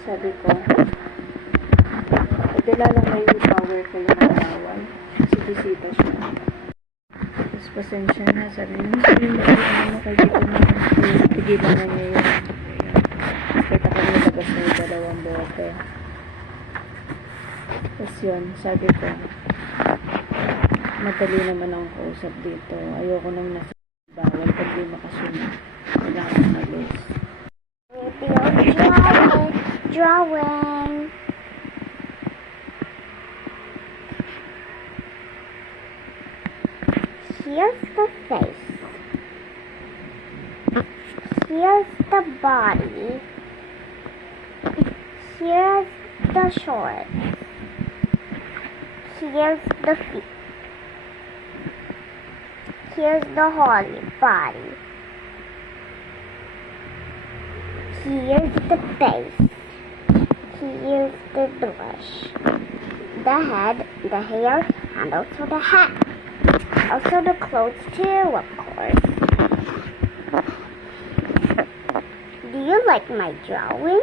Sabi ko, kilala mo yung powerful na katawan. Kasi bisita siya. Tapos pasensya na. Sabi niya, sabi mo kay Tito na. Tigilan na niya yun. Kita ko nilabas na yung 2 bote. Tapos yun, sabi ko, madali naman ang kausap dito. Ayoko nang nasa bawal pag di makasunod. Kailangan malis. Drawing. Here's the face. Here's the body. Here's the shorts. Here's the feet. Here's the whole body. Here's the face. Here's the brush. The head, the hair, and also the hat. Also the clothes too, of course. Do you like my drawing?